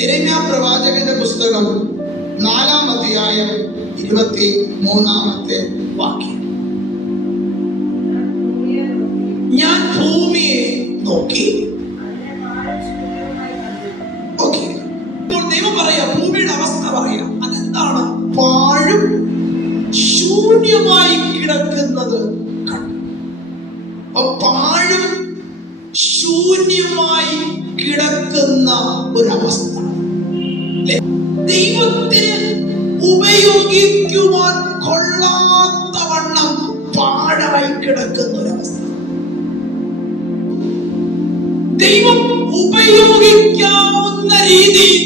യിരെമ്യാ പ്രവാചകന്റെ പുസ്തകം 4-ാം അധ്യായം 23-ാമത്തെ വാക്യം. ഞാൻ ഭൂമിയെ നോക്കി. ഓക്കെ, ഇപ്പോൾ ദൈവം പറയാ, ഭൂമിയുടെ അവസ്ഥ പറയാ. അതെന്താണ്? പാഴും ശൂന്യമായി കിടക്കുന്നത് കണ്ടു. പാഴും ശൂന്യമായി കിടക്കുന്ന ഒരവസ്ഥ, ദൈവത്തിന് ഉപയോഗിക്കുവാൻ കൊള്ളാത്തവണ്ണം പാഴായി കിടക്കുന്ന ഒരവസ്ഥ. ദൈവം ഉപയോഗിക്കാവുന്ന രീതിയിൽ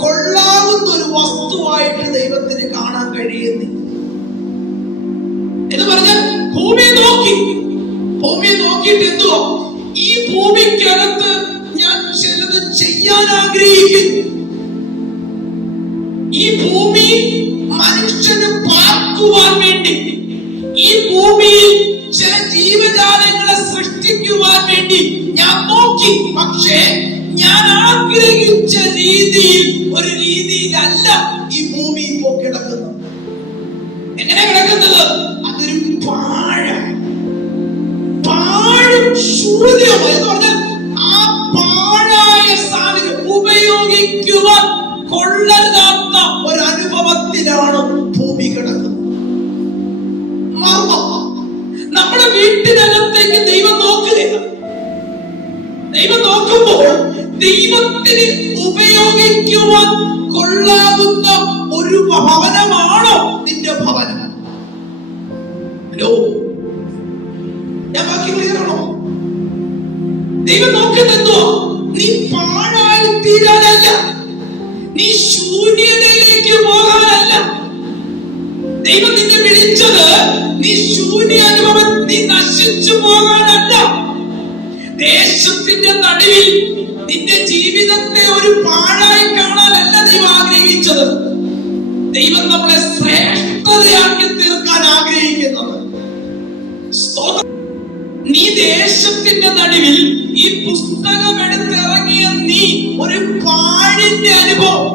കൊള്ളാവുന്ന ഒരു വസ്തുവായിട്ട് ദൈവത്തിന് കാണാൻ കഴിയുന്നില്ല എന്ന് പറഞ്ഞാൽ, ഭൂമിയെ നോക്കിയിട്ട് എന്തോ, ഈ ഭൂമിക്കകത്ത് ഞാൻ ചിലത് ചെയ്യാൻ ആഗ്രഹിക്കുന്നു. ഈ ഭൂമി മനുഷ്യന് പാർക്കുവാൻ വേണ്ടി, ഈ ഭൂമിയിൽ ചില ജീവജാലങ്ങളെ സൃഷ്ടിക്കുവാൻ വേണ്ടി ഞാൻ നോക്കി. പക്ഷേ ഞാൻ ആഗ്രഹിച്ച ഒരു രീതിയിലല്ല ഈ ഭൂമി ഇപ്പോ കിടക്കുന്നത്. എങ്ങനെ കിടക്കുന്നത്? അതൊരു പാഴും ശൂന്യമായി എന്ന് പറഞ്ഞാൽ, ആ പാഴായ സാധനം ഉപയോഗിക്കുവാൻ കൊള്ളരുതാത്ത ഒരനുഭവത്തിലാണ് ഭൂമി കിടക്കുന്നത്. നമ്മുടെ വീട്ടിനകത്തേക്ക് ദൈവം നോക്കുകയാണ്. ദൈവം നോക്കുമ്പോൾ ദൈവത്തിന് ഉപയോഗിക്കുവാൻ കൊള്ളാവുന്ന ഒരു ഭവനമാണോ നിന്റെ ഭവനം? ഹലോ, ഞാൻ ബാക്കി ക്ലിയറാണോ? ദൈവം നോക്കുന്നോ, നീ പാഴായി തീരാനല്ല, നീ ശൂന്യതയിലേക്ക് പോകാനല്ല. ദൈവം നിന്നെ വിളിച്ചത് നീ ശൂന്യ അനുഭവം, നീ നശിച്ചു പോകാനല്ല. ദേശത്തിന്റെ നടുവിൽ നിന്റെ ജീവിതത്തെ ഒരു പാഴായി കാണാനല്ല ദൈവം ആഗ്രഹിച്ചത്. ദൈവം നമ്മളെ ശ്രേഷ്ഠതയാക്കി തീർക്കാൻ ആഗ്രഹിക്കുന്നത്. നീ ദേശത്തിന്റെ നടുവിൽ ഈ പുസ്തകം എടുത്തിറങ്ങിയ നീ ഒരു പാഴിന്റെ അനുഭവം,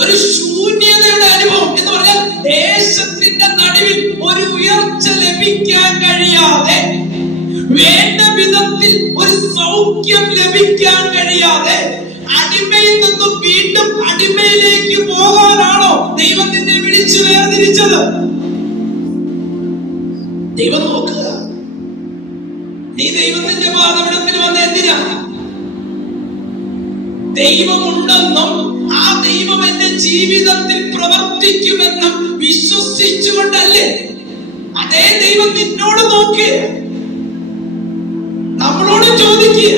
ഒരു ശൂന്യതയുടെ അനുഭവം എന്ന് പറഞ്ഞാൽ, ദേശത്തിന്റെ നടുവിൽ ഒരു ഉയർച്ച ലഭിക്കാൻ കഴിയാതെ, വേണ്ട വിധത്തിൽ ഒരു സൗഖ്യം ലഭിക്കാൻ കഴിയാതെ, അടിമയിൽ നിന്നും വീണ്ടും അടിമയിലേക്ക് പോകാനാണോ ദൈവം നിന്നെ വിളിച്ചു വേർതിരിച്ചത്? ദൈവം നോക്കുക, നീ ദൈവത്തിന്റെ പാദപീഠത്തിൽ വന്ന എന്തിനാ? ദൈവമുണ്ടെന്നും ആ ദൈവം എന്റെ ജീവിതത്തിൽ പ്രവർത്തിക്കുമെന്നും വിശ്വസിച്ചുകൊണ്ടല്ലേ? അതേ ദൈവം നിന്നോട് നോക്കുക, നമ്മളോട് ചോദിക്കുക.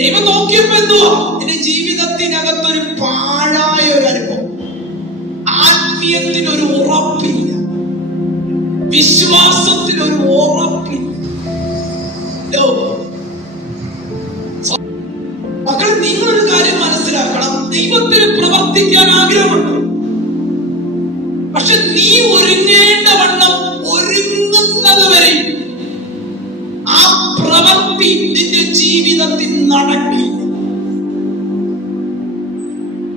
ദൈവം നോക്കിയപ്പോ എന്തുവാ? നിന്റെ ജീവിതത്തിനകത്തൊരു പാഴായ ഒരു അനുഭവം, ആത്മീയത്തിനൊരു ഉറപ്പില്ല, വിശ്വാസത്തിനൊരു ഉറപ്പില്ല. മക്കൾ, നിങ്ങളൊരു കാര്യം മനസ്സിലാക്കണം, ദൈവത്തിന് പ്രവർത്തിക്കാൻ ആഗ്രഹമുണ്ട്. പക്ഷെ നീ ഒരുങ്ങേണ്ടവണ്ണം ഒരുങ്ങുന്നത് വരെ ആ പ്രവൃത്തി നിന്റെ ജീവിതത്തിൽ നടക്കില്ല.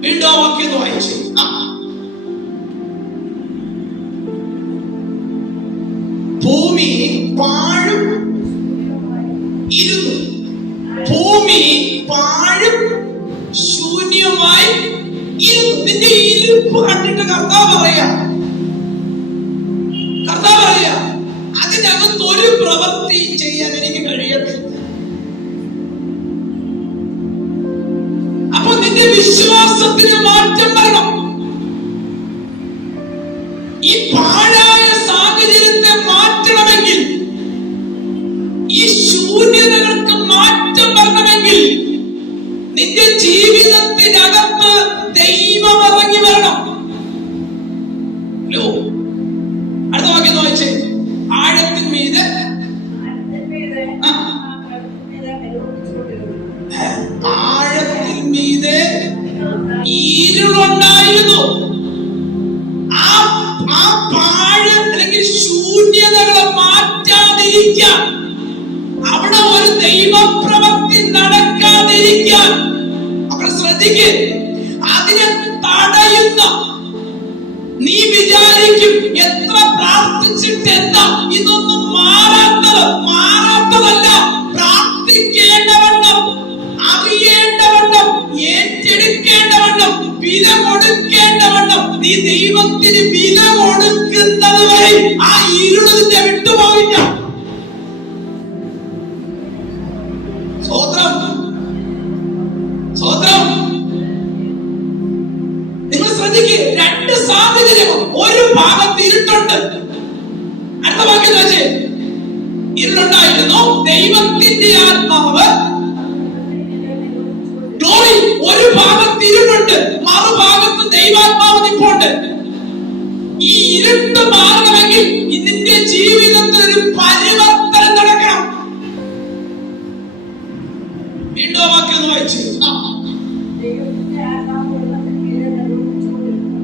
വീണ്ടും ആ വാക്യം വായിച്ചു. ഭൂമി പാഴും ഇരുന്നു, ഭൂമി പാഴും ശൂന്യമായി ഇരുന്നു. നിന്റെ ഇരുപ്പ് കണ്ടിട്ട് കർത്താവ് പറയാ, അതിനകത്ത് ഒരു പ്രവൃത്തി ചെയ്യാൻ എനിക്ക് കഴിയത്തില്ല. അപ്പൊ നിന്റെ വിശ്വാസത്തിന് മാറ്റം വരണം. ഈ പാഴായ സാഹചര്യത്തെ മാറ്റണമെങ്കിൽ, ഈ ശൂന്യതകൾക്ക് മാറ്റം വരണമെങ്കിൽ, നിന്റെ ജീവിതത്തിനകത്ത് ദൈവം ഇറങ്ങി വരണം. അടുത്ത വാക്യം വായിച്ചേ. ആഴത്തിൻ മീതെ ഇരുളുണ്ടായിരുന്നു. ആ പാഴ് അല്ലെങ്കിൽ ശൂന്യതകളെ മാറ്റാതിരിക്കാൻ, അവിടെ ഒരു ദൈവപ്രവൃത്തി നടക്കാതിരിക്കാൻ, അപ്പോൾ ശ്രദ്ധിക്ക്, അതിനെ തടയുന്ന നീ വിചാരിക്കും എത്ര പ്രാർത്ഥിച്ചിട്ട് എന്താ ഇതൊന്നും മാറാത്തതല്ല. പ്രാർത്ഥിക്കേണ്ടവണ്ണം, അറിയേണ്ടവണ്ണം, ഏറ്റെടുക്കേണ്ടവണ്ണം, വില കൊടുക്കേണ്ടവണ്ണം നീ ദൈവത്തിന് വില കൊടുക്കുന്നത് വരെ ആ ഇരുളിന്റെ വിട്ടുപോകില്ല. സ്വതന്ത്രം സ്വതന്ത്രം. നിങ്ങൾ ശ്രദ്ധിക്കുക, രണ്ട് സാഹചര്യം. ഒരു ഭാഗത്ത് ഇരുട്ടുണ്ട്, അടുത്ത വാക്യം വെച്ച് ഇരുളുണ്ടായിരുന്നു, ദൈവത്തിന്റെ ആത്മാവ് ഗ്ലോറി. ഒരു ഭാഗത്ത് ഇരുളുണ്ട്, മറുഭാഗത്ത് ദൈവാത്മാവ് നിൽപ്പുണ്ട്. ഈ ഇരുട്ട് മാറണമെങ്കിൽ ഇതിന്റെ ജീവിതത്തിൽ ഒരു പരിവർത്തനം നടക്കണം. വീണ്ടും വാക്യം ഒന്ന് വായിച്ചു.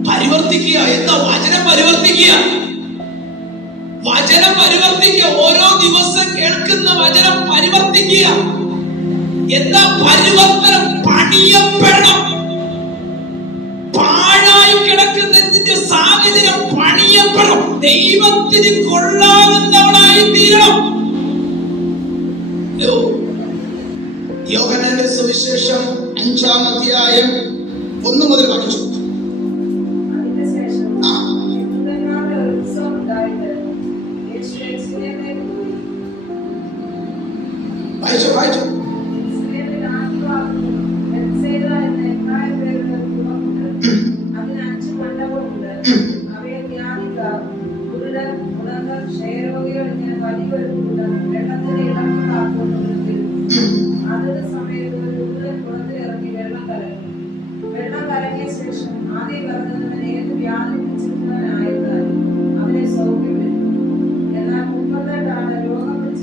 പരിവർത്തിക്കുക. എന്താ വചനം പരിവർത്തിക്കുക? വചനം പരിവർത്തിക്കുക. ഓരോ ദിവസം കേൾക്കുന്ന വചനം പരിവർത്തിക്കുക. എന്താ പരിവർത്തനം? പണിയപ്പെടണം. പാഴായി കിടക്കുന്നതിന്റെ സാഹചര്യം പണിയപ്പെടണം. ദൈവത്തിന് കൊള്ളാവുന്നവനായി തീരണം. യോഹന്നാന്റെ സുവിശേഷം 5-ാം അധ്യായം 1 മുതൽ വായിച്ചു. വായിച്ചു.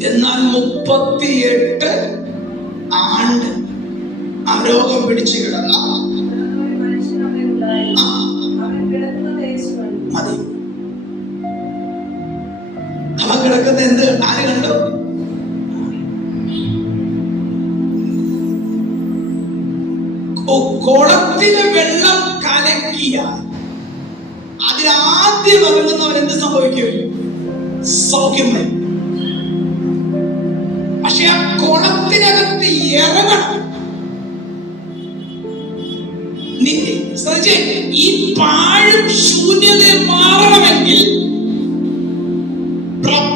എന്നാൽ 38 ആണ്ട് ആ രോഗം പിടിച്ചു കിടന്ന മതി. അവൻ കിടക്കുന്ന എന്ത് ആര് കണ്ടു? കുളത്തിലെ വെള്ളം കലക്കിയ അതിലാദ്യം ഇറങ്ങുന്നവൻ എന്ത് സംഭവിക്കും? സൗഖ്യം വരും. പക്ഷെ ആ കുളത്തിനകത്ത് ഇറങ്ങണം. ഈ പാഴും ശൂന്യതയും മാറണമെങ്കിൽ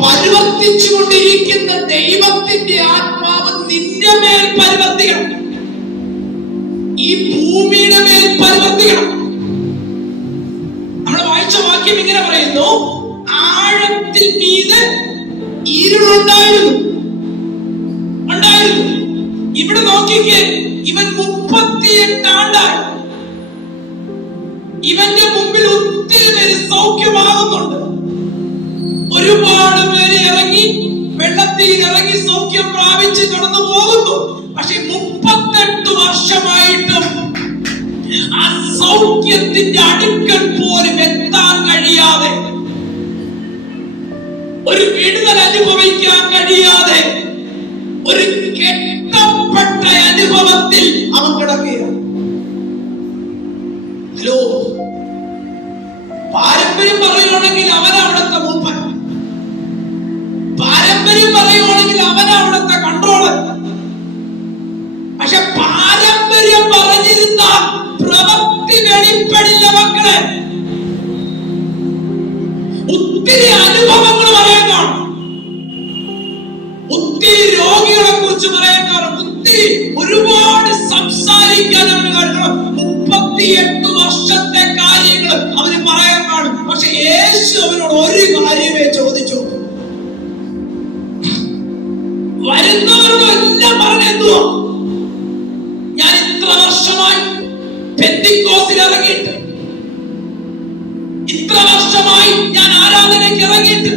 പരിവർത്തിച്ചുകൊണ്ടിരിക്കുന്ന ദൈവത്തിന്റെ ആത്മാവ് നിന്റെ മേൽ പരിവർത്തിക്കണം. ഈ ഭൂമിയുടെ മേൽ പരിവർത്തിക്കണം. നമ്മൾ വായിച്ച വാക്യം ഇങ്ങനെ പറയുന്നു, ആഴത്തിൽ മീതെ ഇരുളുണ്ടായിരുന്നു. ഇവിടെ നോക്കിക്കേ, ഇവൻ 38 ആണ്ടായി. ഇവന്റെ മുമ്പിൽ ഒത്തിരി പേര് സൗഖ്യമാകുന്നുണ്ട്. ഒരുപാട് പേര് ഇറങ്ങി വെള്ളത്തിൽ ഇറങ്ങി സൗഖ്യം പ്രാപിച്ച് കടന്നു പോകുന്നു. പക്ഷെ 38 വർഷമായിട്ടും ആ സൗഖ്യത്തിന്റെ അടുക്കൽ പോലും എത്താൻ കഴിയാതെ, ഒരു വിടുതൽ അനുഭവിക്കാൻ കഴിയാതെ, ഒരു കെട്ടപ്പെട്ട അനുഭവത്തിൽ അവൻ കിടക്കുകയാണ്. ഹലോ, പാരമ്പര്യം പറയുവാണെങ്കിൽ അവനവിടുത്തെ മൂപ്പൻ, പാരമ്പര്യം പറയുവാണെങ്കിൽ അവനവിടുത്തെ കൺട്രോളർ. പക്ഷെ പാരമ്പര്യം പറഞ്ഞിരുന്ന പ്രവൃത്തി വെളിപ്പെടില്ല മക്കളെ. ഒത്തിരി അനുഭവങ്ങൾ പറയാൻ കാണും, ഒത്തിരി രോഗികളെ കുറിച്ച് പറയാൻ കാണും, ഒത്തിരി ഒരുപാട് സംസാരിക്കാൻ അവന് കഴിയണം. 38 വർഷത്തെ കാര്യങ്ങൾ അവന് പറയാൻ കാണും. പക്ഷെ യേശു അവനോട് ഒരു കാര്യമേ ചോദിച്ചു. വരുന്നവരോടെല്ലാം പറഞ്ഞെന്തുവാ? ഞാൻ ഇത്ര വർഷമായി പെന്തിക്കോസിൽ ഇറങ്ങിയിട്ട്, ഇത്ര വർഷമായി ഞാൻ ആരാധനയ്ക്ക് ഇറങ്ങിയിട്ട്.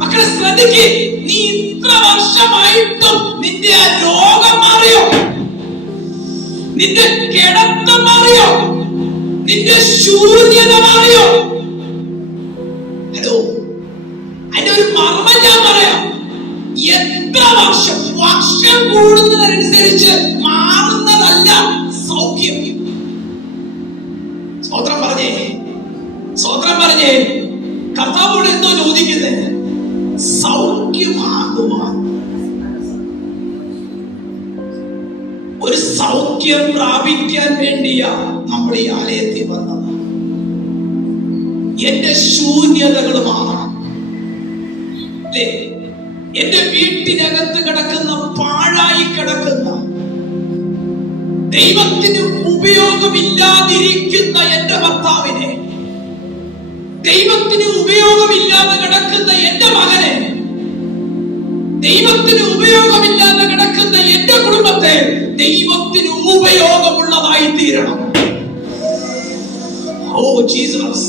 മക്കളെ ശ്രദ്ധിക്ക്, നീ ഇത്ര വർഷമായിട്ടും നിന്റെ ആ രോഗം മാറിയോ? നിന്റെ കിടത്തം മാറിയോ? നിന്റെ ശൂന്യത മാറിയോ? ഹലോ, അതിന്റെ ഒരു മർമ്മം ഞാൻ പറയാം. എത്ര വർഷം കൂടുന്നതനുസരിച്ച് മാറുന്നതല്ല ഒരു സൗഖ്യം പ്രാപിക്കാൻ വേണ്ടിയാ നമ്മൾ ഈ ആലയത്തിൽ വന്നത്. എന്റെ ശൂന്യതകൾ മാറണം. എന്റെ വീട്ടിനകത്ത് കിടക്കുന്ന പാഴായി കിടക്കുന്ന ദൈവത്തിന് ഉപയോഗമില്ലാതിരിക്കുന്ന എന്റെ ഭർത്താവിനെ, ദൈവത്തിന് ഉപയോഗമില്ലാതെ കിടക്കുന്ന എന്റെ മകനെ, ദൈവത്തിന് ഉപയോഗമില്ലാതെ കിടക്കുന്ന എന്റെ കുടുംബത്തെ ദൈവത്തിന് ഉപയോഗമുള്ളതായി തീരണം. Oh Jesus,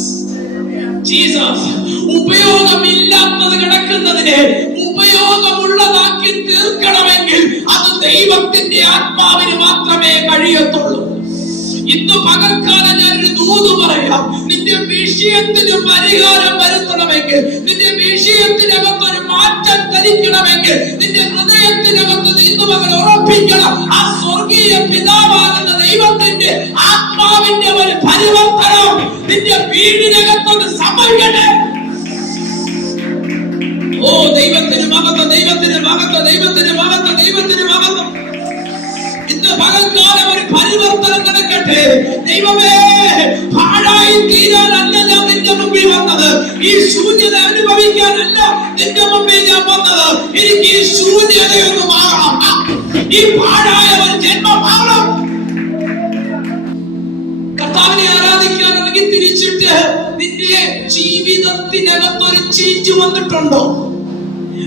Jesus. ഉപയോഗമില്ലാത്തത് കിടക്കുന്നതിനെ ഉപയോഗമുള്ളതാക്കി തീർക്കണമെങ്കിൽ അത് ദൈവത്തിന്റെ ആത്മാവിന് മാത്രമേ കഴിയത്തുള്ളൂ. ഇന്ന് പകൽക്കാലം ഞാനൊരു ദൂത് പറയാം. നിന്റെ വിഷയത്തിന് പരിഹാരം വരുത്തണമെങ്കിൽ, നിന്റെ വിഷയത്തിനകത്തൊരു മാറ്റം ധരിക്കണമെങ്കിൽ, നിന്റെ ഹൃദയത്തിനകത്ത് ഇന്ന് പകൽ ഉറപ്പിക്കണം. ആ സ്വർഗീയ പിതാവാകുന്ന ദൈവത്തിന്റെ ആത്മാവിന്റെ ഒരു പരിവർത്തനം നിന്റെ വീടിനകത്തൊന്ന് സംഭവിക്കട്ടെ. ഓ ദൈവത്തിന് മഹത്വം, ദൈവത്തിന് മഹത്വം, ദൈവത്തിന് മഹത്വം, ദൈവത്തിന് മഹത്വം. ഇന്ന് പകൽക്കാലം ഒരു പരിവർത്തനം നടക്കട്ടെ. ദൈവമേ, പാഴായി തീരാനല്ല ഞാൻ നിന്റെ മുമ്പിൽ വന്നത്. ഈ ശൂന്യത അനുഭവിക്കാനല്ല നിന്റെ മുമ്പിൽ ഞാൻ വന്നത്. എനിക്ക് ഈ ശൂന്യതയൊന്ന് മാറണം. ഈ പാഴായ ഒരു ജന്മം മാറണം. കർത്താവിനെ ആരാധിക്കാൻ ഇറങ്ങി തിരിച്ചിട്ട് നിന്റെ ജീവിതത്തിനകത്തൊരു ചേഞ്ച് വന്നിട്ടുണ്ടോ?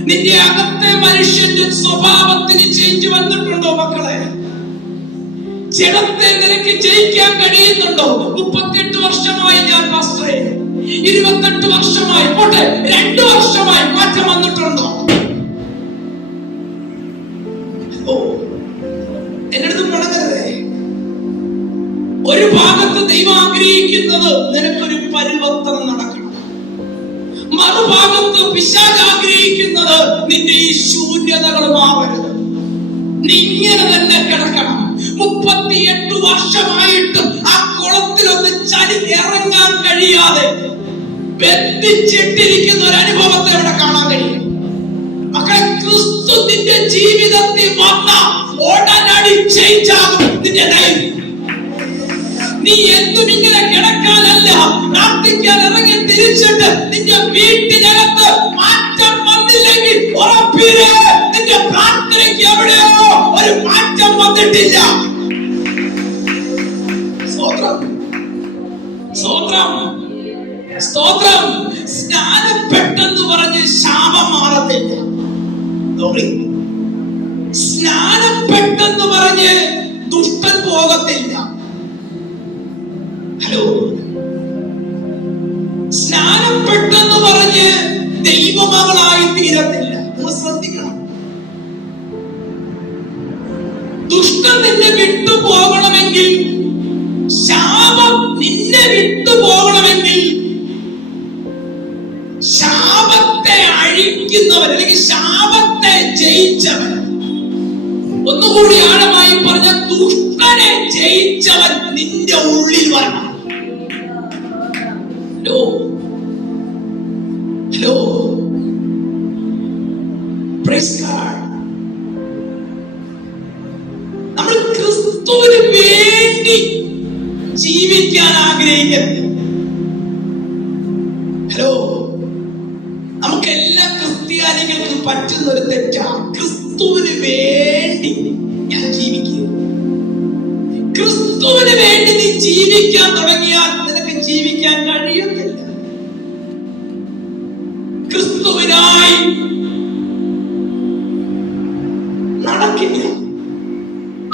നിന്റെ അകത്തെ മനുഷ്യന്റെ സ്വഭാവത്തിന് ചേഞ്ച് വന്നിട്ടുണ്ടോ? മക്കളെ, ജഡത്തെ നിനക്ക് ജയിക്കാൻ കഴിയുന്നുണ്ടോ? 38 വർഷമായി ഞാൻ പാസ്റ്ററെ, 28 വർഷമായി, 2 വർഷമായി മാറ്റം വന്നിട്ടുണ്ടോ? ഓ, എന്റെ അടുത്ത് മുടങ്ങരുതേ. ഒരു ഭാഗത്ത് ദൈവം ആഗ്രഹിക്കുന്നത് നിനക്കൊരു പരിവർത്തനം നടക്കണം. മറുഭാഗത്ത് പിശാച് ആഗ്രഹിക്കുന്നത് നിന്റെ ഈ ശൂന്യതകൾ മാറരുത്. നീ ഇങ്ങനെ തന്നെ കിടക്കണം. 38 വർഷമായിട്ടും ആ കുളത്തിലൊന്ന് ചടി ഇറങ്ങാൻ കഴിയാതെ ബന്ധിച്ചിട്ടിരിക്കുന്ന ഒരു അനുഭവത്തെ ഇവിടെ കാണാൻ കഴിയും. മക്കളെ, ക്രിസ്തു നിന്റെ ജീവിതത്തിൽ വന്ന ഉടനടി ചേഞ്ച് ആകും നിന്റെ ലൈഫ്. നീ എന്തും ഇങ്ങനെ കിടക്കാനല്ല, പ്രാർത്ഥിക്കാൻ ഇറങ്ങി തിരിച്ചിട്ട് നിന്റെ വീട്ടിനകത്ത് മാറ്റം വന്നില്ലെങ്കിൽ ഉറപ്പിരെ നിന്റെ പ്രാർത്ഥനയ്ക്ക് എവിടെയോ ഒരു മാറ്റം വന്നിട്ടില്ല. സ്തോത്രം, സ്തോത്രം, സ്തോത്രം. സ്നാനപ്പെട്ടെന്ന് പറഞ്ഞ് ശാപം മാറത്തില്ല. സ്നാനപ്പെട്ടെന്ന് പറഞ്ഞ് ദുഷ്ടൻ പോകത്തില്ല. ഹലോ, സ്നാനപ്പെട്ടെന്ന് പറഞ്ഞ് ദൈവമകളായി തീരത്തില്ല. നമ്മൾ ശ്രദ്ധിക്കണം. ദുഷ്ടൻ നിന്നെ വിട്ടുപോകണമെങ്കിൽ, ശാപം നിന്നെ വിട്ടുപോകണമെങ്കിൽ, ശാപത്തെ അഴിക്കുന്നവൻ അല്ലെങ്കിൽ ശാപത്തെ ജയിച്ചവൻ, ഒന്നുകൂടി ആഴമായി പറഞ്ഞ ദുഷ്ടനെ ജയിച്ചവൻ നിന്റെ ഉള്ളിൽ വരണം. Hello, hello, praise God. നമ്മൾ ക്രിസ്തുവിന് വേണ്ടി ജീവിക്കാൻ ആഗ്രഹിക്കരുത്. ഹലോ, നമുക്ക് എല്ലാ ക്രിസ്ത്യാനികൾക്കും പറ്റുന്ന ഒരു തെറ്റാണ് ക്രിസ്തുവിന് വേണ്ടി ഞാൻ ജീവിക്കുക. ക്രിസ്തുവിന് വേണ്ടി നീ ജീവിക്കാൻ തുടങ്ങിയാൽ നിനക്ക് ജീവിക്കാൻ കഴിയത്തില്ല. ക്രിസ്തുവിനായി നടക്കില്ല.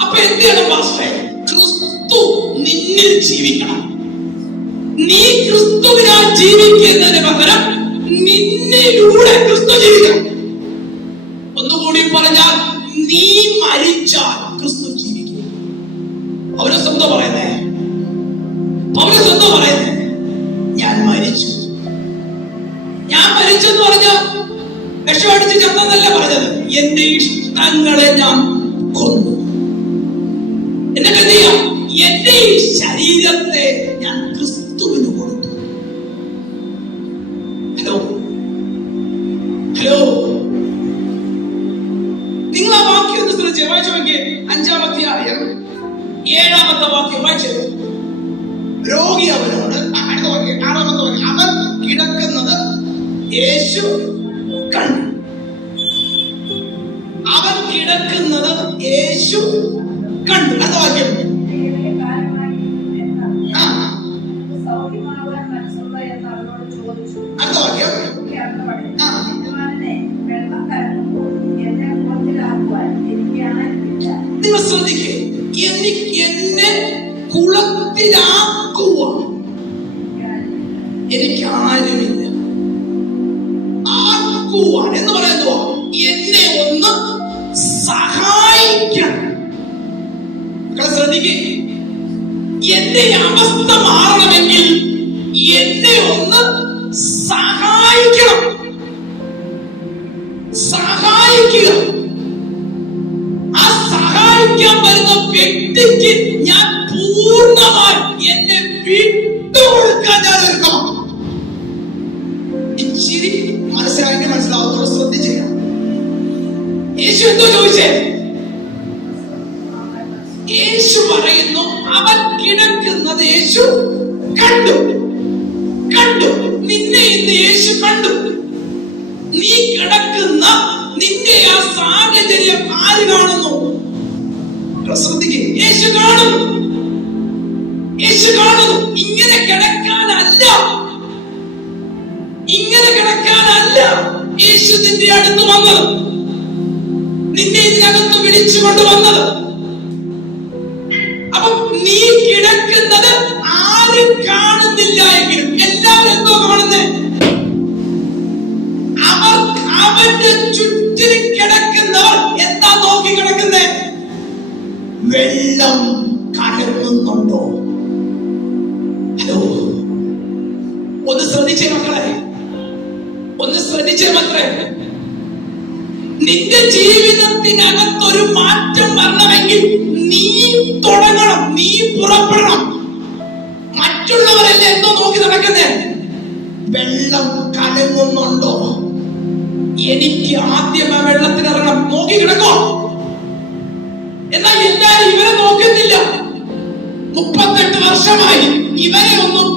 അപ്പൊ എന്താണ് പാസ്റ്ററെ? ക്രിസ്തു നിന്നിൽ ജീവിക്കണം. നീ ക്രിസ്തുവിനായി ജീവിക്കുന്നതിന് പകരം നിന്നിലൂടെ ക്രിസ്തു ജീവിക്കണം. ഒന്നുകൂടി പറഞ്ഞാൽ, നീ മരിച്ചാൽ ക്രിസ്തു ജീവിക്കും. പൗലോസ് എന്താ പറയുന്നേ? പൗലോസ് എന്താ പറയുന്നേ? ഞാൻ മരിച്ചു. ഞാൻ മരിച്ചെന്ന് പറഞ്ഞാൽ വിഷമടിച്ച് ചത്തെന്നല്ല പറഞ്ഞത്. എന്റെ ഇഷ്ടങ്ങളെ ഞാൻ കൊന്നു. എന്നിട്ട് എന്ത് ചെയ്യാം? എന്റെ ഈ ശരീരത്തെ ഞാൻ ക്രിസ്തുവിന് കൊടുത്തു. ഹലോ, ഹലോ, നിങ്ങൾ ആ വാക്യം ഒന്ന് ശ്രദ്ധിച്ച് വായിച്ചു നോക്കിയേ. 5-ാം അധ്യായം 7-ാമത്തെ വാക്യം വായിച്ചത്. രോഗി അവനോട്, അടുത്ത വാക്യം 6-ാമത്തെ വാക്യം, അവൻ കിടക്കുന്നത് യേശു കണ്ടു. അവൻ കിടക്കുന്നത് യേശു കണ്ടു. അടുത്ത വാക്യം. അടുത്ത വാക്യം. നിങ്ങൾ ശ്രദ്ധിക്കേ, എന്നെ കുളത്തിലാക്കുവാൻ എനിക്ക് ആരുമില്ല. ആക്കുവാൻ എന്ന് പറയുന്നത് എന്നെ ഒന്ന് സഹായിക്കണം. ശ്രദ്ധിക്കേ, എന്റെ അവസ്ഥ മാറണമെങ്കിൽ എന്നെ ഒന്ന് സഹായിക്കണം. സഹായിക്കുക. ആ സഹായിക്കാൻ വരുന്ന വ്യക്തിക്ക് ഞാൻ പൂർണ്ണമായി എന്നെ വിട്ടുകൊടുക്കാൻ ഞാൻ ഒരുക്കണം. ഇച്ചിരി മനസ്സിലാവത്തോടെ ശ്രദ്ധിച്ചില്ല. യേശു എന്തോ ചോദിച്ചേ? യേശു പറയുന്നു അവൻ കിടക്കുന്നത് യേശു കണ്ടു. കണ്ടു. നിന്നെ ഇന്ന് യേശു കണ്ടു. നീ കിടക്കുന്ന നിന്റെ ആ സാഹചര്യം ആര് കാണുന്നു? ശ്രദ്ധിക്കും. യേശു കാണുന്നു. യേശു കാണുന്നു. ഇങ്ങനെ കിടക്കാനല്ല, ഇങ്ങനെ കിടക്കാനല്ല യേശു നിന്റെ അടുത്ത് വന്നത്, നിന്നെ ഇതിനകത്ത് വിളിച്ചുകൊണ്ട് വന്നത്. അപ്പൊ നീ കിടക്കുന്നത് ആരും കാണുന്നില്ല എങ്കിലും എല്ലാവരും എന്തോ കാണുന്നേ? അവന്റെ ചുറ്റിലും കിടക്കുന്നവർ എന്താ നോക്കി കിടക്കുന്നേ? വെള്ളം കലങ്ങുന്നുണ്ടോ? ഹലോ, ഒന്ന് ശ്രദ്ധിച്ചേ മക്കളെ, ഒന്ന് ശ്രദ്ധിച്ചേ മക്കളെ. നിന്റെ ജീവിതത്തിനകത്തൊരു മാറ്റം വരണമെങ്കിൽ നീ തുടങ്ങണം, നീ പുറപ്പെടണം. മറ്റുള്ളവരല്ല എന്തോ നോക്കി നടക്കുന്നേ? വെള്ളം കലങ്ങുന്നുണ്ടോ? എനിക്ക് ആദ്യമേ വെള്ളത്തിലിറങ്ങണം. നോക്കി കിടക്കോ? എന്നാൽ എല്ലാരും ഇവരെ നോക്കുന്നില്ല. 38 വർഷമായി ഇവരെ ഒന്നും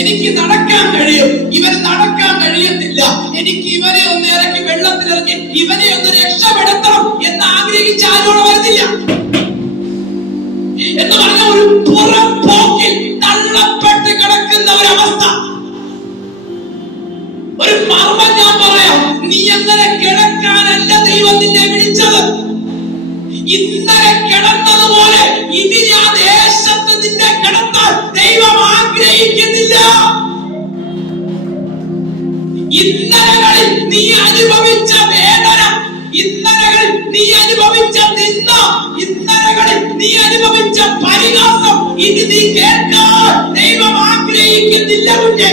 എനിക്ക് നടക്കാൻ കഴിയും, ഇവരെ നടക്കാൻ കഴിയത്തില്ല, എനിക്ക് ഇവരെ ഒന്ന് ഇറക്കി വെള്ളത്തിലിറക്കി ഇവരെ ഒന്ന് രക്ഷപ്പെടുത്തണം എന്ന് ആഗ്രഹിച്ച ആരോട് വരുന്നില്ല. എന്ന് പറഞ്ഞ ഒരു പുറം പോക്കിൽ തള്ളപ്പെട്ട് കിടക്കുന്ന ഒരവസ്ഥ. ഒരു മർമ്മം ഞാൻ പറയാം, നീ അങ്ങനെ കിടക്കാനല്ല ദൈവം നിന്നെ വിളിച്ചത്. ഇന്നലെ കിടന്നതുപോലെ ഇനി ആ ദേശത്ത് നിന്നെ കിടത്താൻ ദൈവം ആഗ്രഹിക്കുന്നില്ല. ഇന്നലകളിൽ നീ അനുഭവിച്ച വേദന, ഇന്നലകളിൽ നീ അനുഭവിച്ച നിന്ദ, ഇന്നലകളിൽ നീ അനുഭവിച്ച പരിഹാസം ഇനി നീ കേൾക്കാൻ ദൈവം ആഗ്രഹിക്കുന്നില്ല. കുഞ്ഞെ,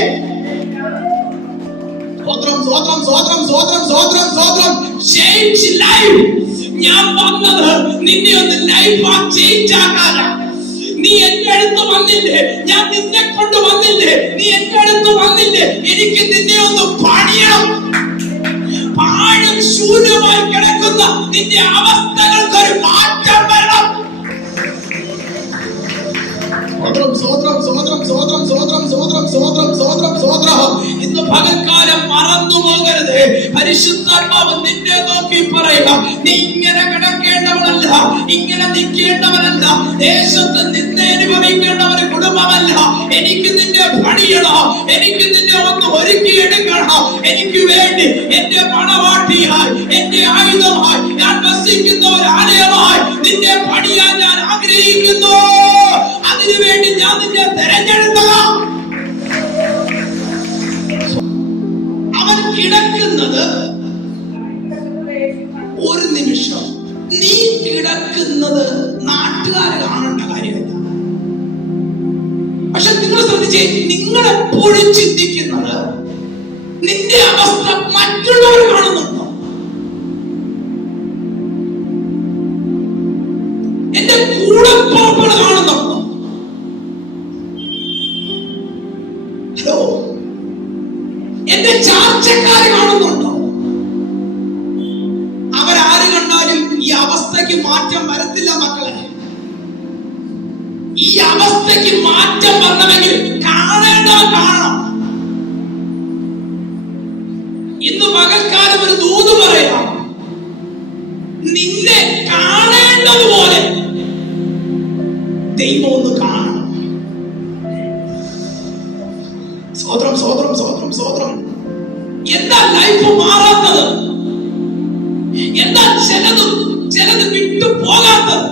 സ്വോത്രം സ്വോത്രം സ്വോത്രം സ്വോത്രം സ്വോത്രം. Change life. ഞാൻ വന്നത് നിന്നെ ഒന്ന് ലൈഫ് ചേഞ്ച് ആക്കാനാ. നീ എന്റെ അടുത്ത് വന്നില്ലേ, ഞാൻ നിന്നെ കൊണ്ട് വന്നില്ലേ, നീ എന്റെ അടുത്ത് വന്നില്ലേ, എനിക്ക് നിന്നെ ഒന്ന് പണിയണം. പാഴും ശൂന്യമായി കിടക്കുന്ന നിന്റെ അവസ്ഥകൾക്കൊരു മാറ്റം വരണം. ഇന്ന് പകൽക്കാലം മറന്നു പോകരുത്. പരിശുദ്ധാത്മാവ് നിന്നെ നോക്കി പറയുക, നീ ഇങ്ങനെ കിടക്കേണ്ടവനല്ല, ഇങ്ങനെ നിൽക്കേണ്ടവനല്ല, ദേശത്ത് നിന്നെ അനുഭവിക്കേണ്ടവന് കുടുംബമല്ല. എനിക്ക് നിന്നെ പണിയണം, എനിക്ക് നിന്നെ ഒന്ന് ഒരുക്കിയെടുക്കണം. എനിക്ക് വേണ്ടി എന്റെ മണവാട്ടിയായി, എന്റെ ആയുധമായി ഞാൻ വസിക്കുന്ന ഒരു ആലയമായി നിന്നെ പണിയാൻ ഞാൻ ആഗ്രഹിക്കുന്നു. അതിനുവേണ്ടി ഞാൻ നിന്നെ തെരഞ്ഞെടുത്തതാ. അവൻ കിടക്കുന്നത് ഒരു നിമിഷം, നീ കിടക്കുന്നത് നാട്ടുകാരെ കാണേണ്ട കാര്യമല്ല. പക്ഷെ നിങ്ങൾ ശ്രദ്ധിച്ചേ, നിങ്ങളെപ്പോഴും ചിന്തിക്കുന്നത് നിന്റെ അവസ്ഥ മറ്റുള്ളവർ കാണുന്നുണ്ടോ? എന്റെ കൂടപ്പുറപ്പുകൾ കാണുന്നുണ്ടോ? ഹലോ, എന്റെ ചാർച്ചക്കാര് കാണുന്നുണ്ടോ? അവരാര് കണ്ടാലും ഈ അവസ്ഥയ്ക്ക് മാറ്റം വരത്തില്ല മക്കളെ. ഈ അവസ്ഥയ്ക്ക് മാറ്റം വരണമെങ്കിൽ കാണണം. ഇന്ന് പകൽക്കാലം ഒരു ദൂത് പറയാം, നിന്നെ കാണേണ്ടതുപോലെ ദൈവം ഒന്ന് കാണണം. സ്വതന്ത്രം സ്വതന്ത്രം സ്വതന്ത്രം സ്വതന്ത്രം. എന്താ ലൈഫ് മാറാത്തത്? എന്താ ചിലത് വിട്ടു പോകാത്തത്?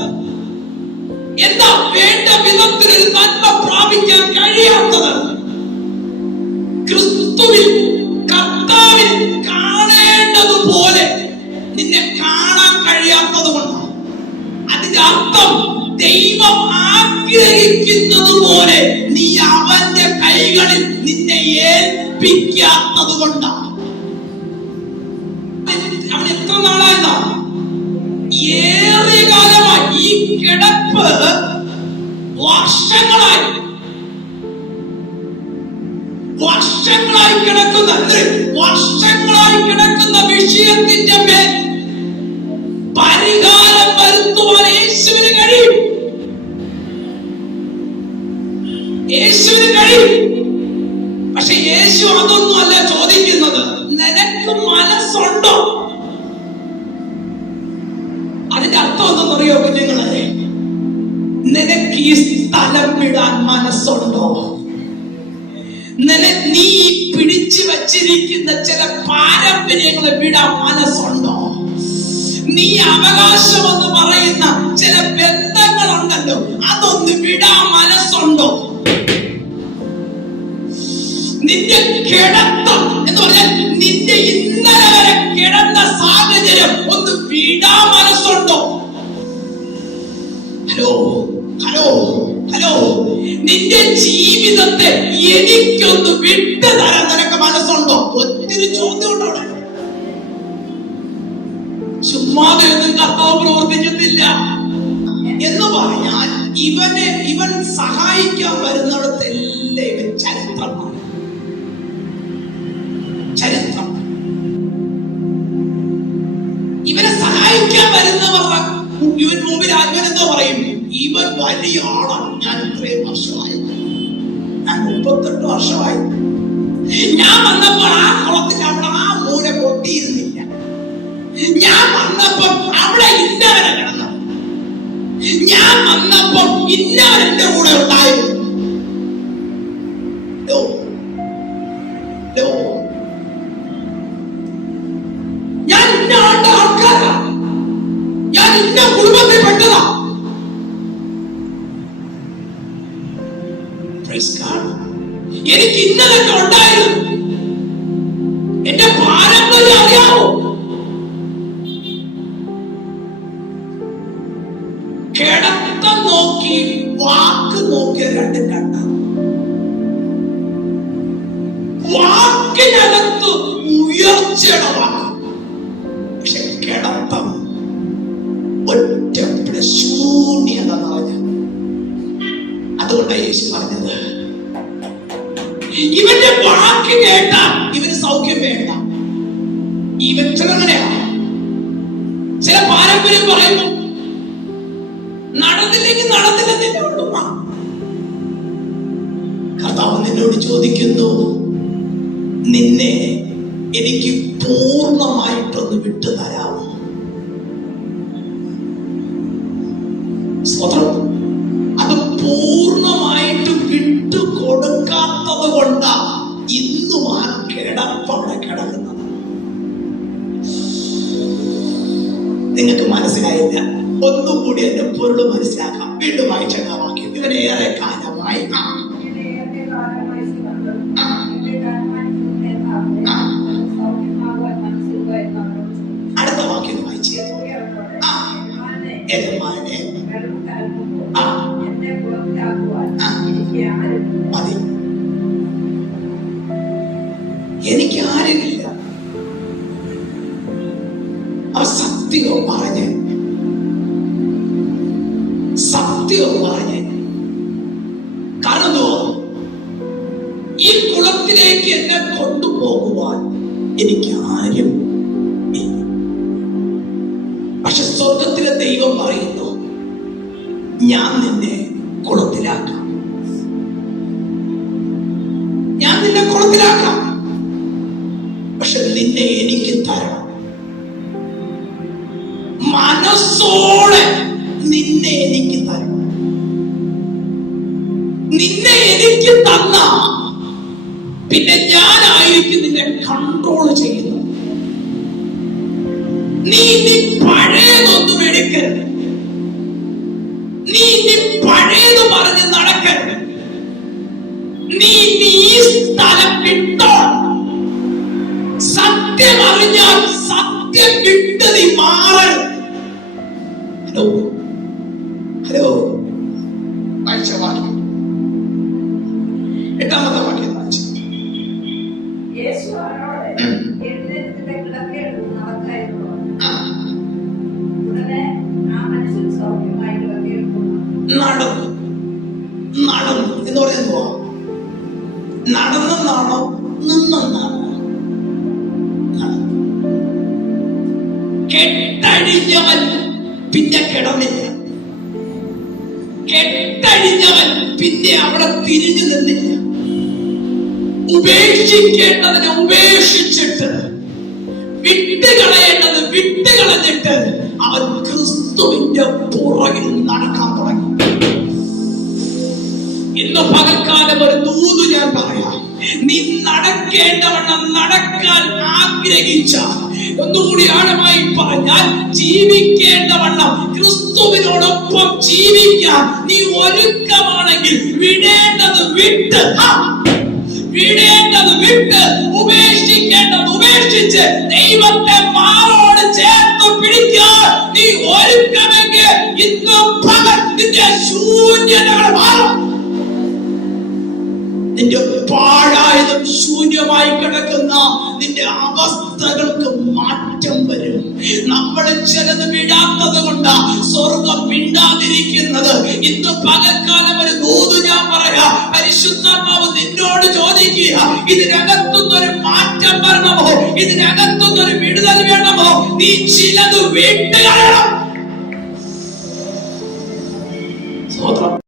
എന്താ വേണ്ട വിധത്തിൽ ഒരു നന്മ പ്രാപിക്കാൻ കഴിയാത്തത്? ക്രിസ്തുവിൽ കർത്താവിൽ കാണേണ്ടതുപോലെ നിന്നെ കാണാൻ കഴിയാത്തത് കൊണ്ടാണ്. അതിന്റെ അർത്ഥം ദൈവം ആഗ്രഹിക്കുന്നത് പോലെ നീ അവന്റെ കൈകളിൽ നിന്നെ ഏൽപ്പിക്കാത്തത് കൊണ്ടാണ്. അവൻ എത്ര നാളായതാ? ഏറെ കാലമായി ഈ കിടപ്പ്, വർഷങ്ങളായി കിടക്കുന്ന വിഷയത്തിന്റെ മേൽ പരിഹാരം വരുത്തുവാൻ യേശുവിന് കഴിയും. പക്ഷെ യേശു അതൊന്നും അല്ല ചോദിക്കുന്നത്. നിനക്ക് മനസ്സുണ്ടോ? അതിന്റെ അർത്ഥം എന്തെന്നറിയോ കുഞ്ഞുങ്ങളെ? നിനക്ക് ഈ സ്ഥലം വിടാൻ മനസ്സുണ്ടോ? നീ പിടിച്ചു വച്ചിരിക്കുന്ന ചില പാരമ്പര്യങ്ങളെ വിടാൻ മനസ്സുണ്ടോ? നീ അവകാശമെന്ന് പറയുന്ന ചില ബന്ധങ്ങളുണ്ടല്ലോ, അതൊന്ന് വിടാൻ മനസ്സുണ്ടോ? നിന്റെ കിടത്തം എന്ന് പറഞ്ഞാൽ നിന്റെ ഇന്നലെ വരെ കിടന്ന സാഹചര്യം ഒന്ന് വിടാൻ മനസ്സുണ്ടോ? ഹലോ ഹലോ ഹലോ, നിന്റെ ജീവിതത്തെ എനിക്കൊന്ന് വിട്ടു തരാൻ നിനക്ക് മനസ്സുണ്ടോ? ഒത്തിരി ചോദ്യം ഉണ്ടോ? ചുമ്മാതെ ഒന്നും കർത്താവ് പ്രവർത്തിക്കുന്നില്ല എന്ന് പറഞ്ഞാൽ ഇവൻ സഹായിക്കാൻ വരുന്നിടത്തെല്ലാം ഇവൻ ചരിത്രം. ഇവനെ സഹായിക്കാൻ വരുന്നവർ ഇവൻ മുമ്പിൽ ഇവൻ എന്തോ പറയും? ഇവൻ വലിയ ആളാണ്. ഞാൻ ഇത്രയും വർഷമായി, ഞാൻ 38 വർഷമായി. ഞാൻ വന്നപ്പോൾ ആ കുളത്തിന്റെ അവിടെ ആ മൂല പൊട്ടിയിരുന്നില്ല. ഞാൻ വന്നപ്പോൾ അവിടെ ഇന്നവരെ കിടന്നു. ഞാൻ വന്നപ്പോൾ ഇന്നവൻ എന്റെ കൂടെ ഉണ്ടായിരുന്നു. ഞാൻ ഇന്ന ആളുടെ ആൾക്കാരാ, ഞാൻ ഇന്ന കുടുംബത്തിൽ പെട്ടതാ. എനിക്ക് ഇന്നതൊക്കെ ഉണ്ടായിരുന്നു. എന്റെ പാരമ്പര്യം അറിയാമോ? കിടത്തം നോക്കി വാക്ക് നോക്കിയ രണ്ടും രണ്ടാണ്. വാക്കിനകത്ത് ഉയർച്ചയുടെ വാക്ക്, പക്ഷെ കിടത്തം ഒറ്റ ശൂന്യത നിറഞ്ഞ. അതുകൊണ്ടാണ് യേശു പറഞ്ഞത്, ഇവന്റെ വാക്ക് കേട്ടാ ഇവന് സൗഖ്യം വേണ്ട. ഇവൻ ചിലങ്ങനെയാണ്. ചില പാരമ്പര്യം പറയുന്നു, നടന്നില്ലെങ്കിൽ നടന്നില്ലെന്നേ ഉള്ളൂ. കർത്താവ് നിന്നോട് ചോദിക്കുന്നു, നിന്നെ എനിക്ക് പൂർണ്ണമായിട്ടൊന്ന് വിട്ടു തരാമോ? സ്വതന്ത്രം. അത് പൂർണ്ണമായിട്ട് വിട്ടു കൊടുക്കാത്തത് കൊണ്ടാ ഇന്നും ആ കിടപ്പവിടെ കിടക്കുന്നത്. നിങ്ങൾക്ക് മനസ്സിലായില്ല? ഒന്നുകൂടി എന്റെ പൊരുൾ മനസ്സിലാക്കാം. വീണ്ടും വായിച്ചാൽ വാക്യം. ഇവനേറെ കാലമായി അടുത്ത വാക്യം വായിച്ചേ. മതി, എനിക്ക് ആരുമില്ല. അവ സത്യവും പറഞ്ഞ് കാരണം ഈ കുളത്തിലേക്ക് എന്നെ കൊണ്ടുപോകുവാൻ എനിക്ക് ആരും ഇല്ല. പക്ഷെ സ്വർഗത്തിലെ ദൈവം പറയുന്നു, ഞാൻ നിന്നെ കുളത്തിലാക്കാം. ഞാൻ നിന്നെ കുളത്തിലാക്കാം, പക്ഷെ നിന്നെ എനിക്ക് തരണം. മനസ്സോടെ നിന്നെ എനിക്ക് തരണം. നിന്നെ എനിക്ക് തന്ന പിന്നെ ഞാനായിരിക്കും നിന്നെ കൺട്രോൾ ചെയ്യുന്നത്. നീ പഴയതൊന്നും എടുക്കരുത്. നീ പഴയത് പറഞ്ഞ് നടക്കരുത്. നീ ഈ സ്ഥലം വിട്ടോ. സത്യം അറിഞ്ഞാൽ സത്യം വിട്ട് നീ മാറരുത്. ഹലോ ഹലോ വായിച്ച വാക്യം 8-ാമത്തെ വാക്യം നടന്നു നടന്നു എന്ന് പറയുമ്പോ നടന്നെന്നാണോ നിന്നെന്നാണോ? കെട്ടഴിഞ്ഞവൻ പിന്നെ കിടന്നില്ല. കെട്ടഴിഞ്ഞവൻ പിന്നെ അവിടെ തിരിഞ്ഞു നിന്നില്ല. ഉപേക്ഷിക്കേണ്ടതിനെ ഉപേക്ഷിച്ചിട്ട്, വിട്ടുകളയേണ്ടത് വിട്ടുകളഞ്ഞിട്ട് അവൻ ക്രിസ്തുവിന്റെ പുറകിൽ നടക്കാൻ തുടങ്ങി. ഇന്ന് പകൽക്കാലം ഒരു ദൂത് ഞാൻ പറയാം. നീ നടക്കേണ്ടവണ്ണം നടക്കാൻ ആഗ്രഹിച്ച, ഒന്നുകൂടി ആഴമായി പറഞ്ഞാൽ ജീവിക്കേണ്ടവണ്ണം ക്രിസ്തുവിനോടൊപ്പം ജീവിക്കാൻ നീ ഒരുക്കമാണെങ്കിൽ വിടേണ്ടത് വിട്ട്, വിടേണ്ടത് വിട്ട്, ഉപേക്ഷിക്കേണ്ടത് ഉപേക്ഷിച്ച് ദൈവത്തെ മാറോട് ചേർത്ത് പിടിക്കാൻ നീ ഒരുക്കമെങ്കിൽ ഇന്നും പകൽ നിന്റെ ശൂന്യതകൾ മാറും. നിന്റെ പാഴായതും ശൂന്യമായി കിടക്കുന്ന നിന്റെ അവസ്ഥകൾക്ക് മാറ്റം വരും. നമ്മൾ ചിലത് വിടാത്തത് കൊണ്ട് സ്വർഗം മിണ്ടാതിരിക്കുന്നത്. ഇന്ന് പകൽക്കാലം ഒരു ദൂത് ഞാൻ പറയാം. പരിശുദ്ധാത്മാവ് നിന്നോട് ചോദിക്കുക, ഇതിനകത്തുനിന്നൊരു മാറ്റം വരണമോ? ഇതിനകത്തുനിന്നൊരു വിടുതൽ വേണമോ? നീ ചിലത് വിട്ടുകളയണം.